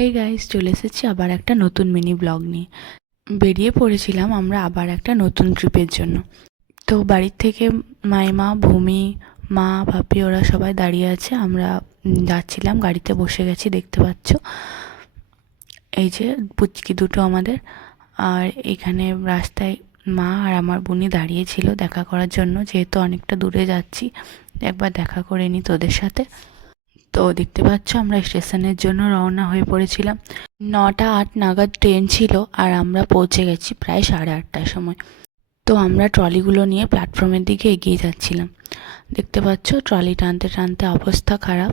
Hey guys, চলে এসেছি আবার একটা নতুন মিনি ব্লগ নিয়ে। বেরিয়ে পড়েছিলাম আমরা আবার একটা নতুন ট্রিপের জন্য। তো বাড়ির থেকে মাইমা, ভূমি, মা, ভাপি ওরা সবাই দাঁড়িয়ে আছে। আমরা যাচ্ছিলাম, গাড়িতে বসে গেছি, দেখতে পাচ্ছ। এই যে পুচকি দুটো আমাদের। আর এখানে রাস্তায় মা আর আমার বোনই দাঁড়িয়েছিল দেখা করার জন্য, যেহেতু অনেকটা দূরে যাচ্ছি, একবার দেখা করে নিই তোদের সাথে। তো দেখতে পাচ্ছ আমরা স্টেশনের জন্য রওনা হয়ে পড়েছিলাম। 9টা 8 নাগাদ ট্রেন ছিল আর আমরা পৌঁছে গেছি প্রায় 8:30টার সময়। তো আমরা ট্রলিগুলো নিয়ে প্ল্যাটফর্মের দিকে এগিয়ে যাচ্ছিলাম। দেখতে পাচ্ছ ট্রলি টানতে টানতে অবস্থা খারাপ।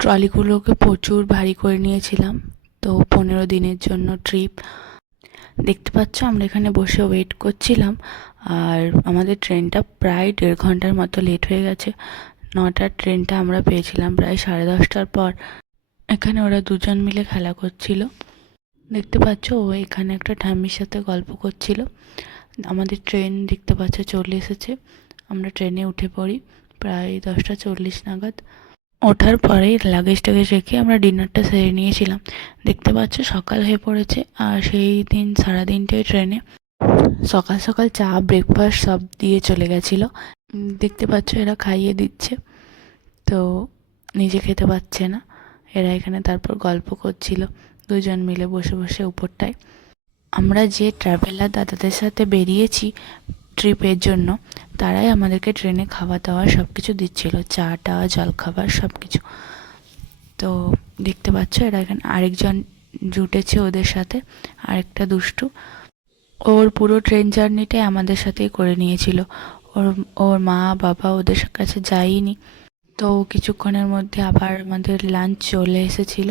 ট্রলিগুলোকে প্রচুর ভারী করে নিয়েছিলাম। তো 15 দিনের জন্য ট্রিপ। দেখতে পাচ্ছ আমরা এখানে বসে ওয়েট করছিলাম। আর আমাদের ট্রেনটা প্রায় 1.5 ঘন্টার মতো লেট হয়ে গেছে। 9টার ট্রেনটা আমরা পেয়েছিলাম প্রায় 10:30টার পর। এখানে ওরা দুজন মিলে খেলা করছিল। দেখতে পাচ্ছ ও এখানে একটা ঠাম্মির সাথে গল্প করছিল। আমাদের ট্রেন দেখতে পাচ্ছ চলে এসেছে। আমরা ট্রেনে উঠে পড়ি প্রায় 10টা 40 নাগাদ। ওঠার পরেই লাগেজ টাগেজ রেখে আমরা ডিনারটা সেরে নিয়েছিলাম। দেখতে পাচ্ছ সকাল হয়ে পড়েছে। আর সেই দিন সারাদিনটাই ট্রেনে সকাল সকাল চা, ব্রেকফাস্ট সব দিয়ে চলে গেছিলো। দেখতে পাচ্ছ এরা খাইয়ে দিচ্ছে, তো নিজে খেতে পাচ্ছে না। এরা এখানে তারপর গল্প করছিল দুজন মিলে বসে বসে উপরটায়। আমরা যে ট্রাভেলার দাদাদের সাথে বেরিয়েছি ট্রিপের জন্য, তারাই আমাদেরকে ট্রেনে খাওয়া দাওয়া সব কিছু দিচ্ছিল, চা টা, জলখাবার সব কিছু। তো দেখতে পাচ্ছ এরা এখানে আরেকজন জুটেছে ওদের সাথে, আরেকটা দুষ্টু। ওর পুরো ট্রেন জার্নিটাই আমাদের সাথেই করে নিয়েছিল। ওর ওর মা বাবা ওদের কাছে যায়নি। তো কিছুক্ষণের মধ্যে আবার আমাদের লাঞ্চ চলে এসেছিল।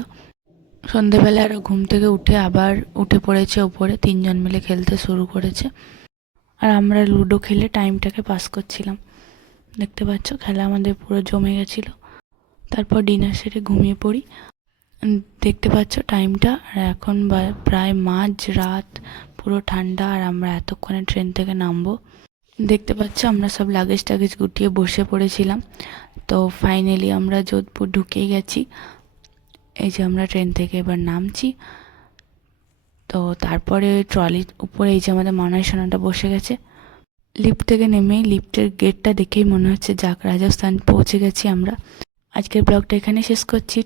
সন্ধেবেলা আরও ঘুম থেকে উঠে আবার উঠে পড়েছে ওপরে, 3জন মিলে খেলতে শুরু করেছে। আর আমরা লুডো খেলে টাইমটাকে পাস করছিলাম। দেখতে পাচ্ছ খেলা আমাদের পুরো জমে গেছিল। তারপর ডিনার সেরে ঘুমিয়ে পড়ি। দেখতে পাচ্ছ টাইমটা, আর এখন প্রায় মাঝ রাত, পুরো ঠান্ডা, আর আমরা এতক্ষণে ট্রেন থেকে নামবো। দেখতে পাচ্ছ আমরা সব লাগেজ টাগেজ গুটিয়ে বসে পড়েছিলাম। তো ফাইনালি আমরা যোধপুর ঢুকেই গেছি। এই যে আমরা ট্রেন থেকে এবার নামছি। তো তারপরে ট্রলির উপরে এই যে আমাদের মনাই সোনাটা বসে গেছে। লিফট থেকে নেমেই লিফটের গেটটা দেখেই মনে হচ্ছে যাক, রাজস্থান পৌঁছে গেছি আমরা। আজকের ব্লগটা এখানে শেষ করছি।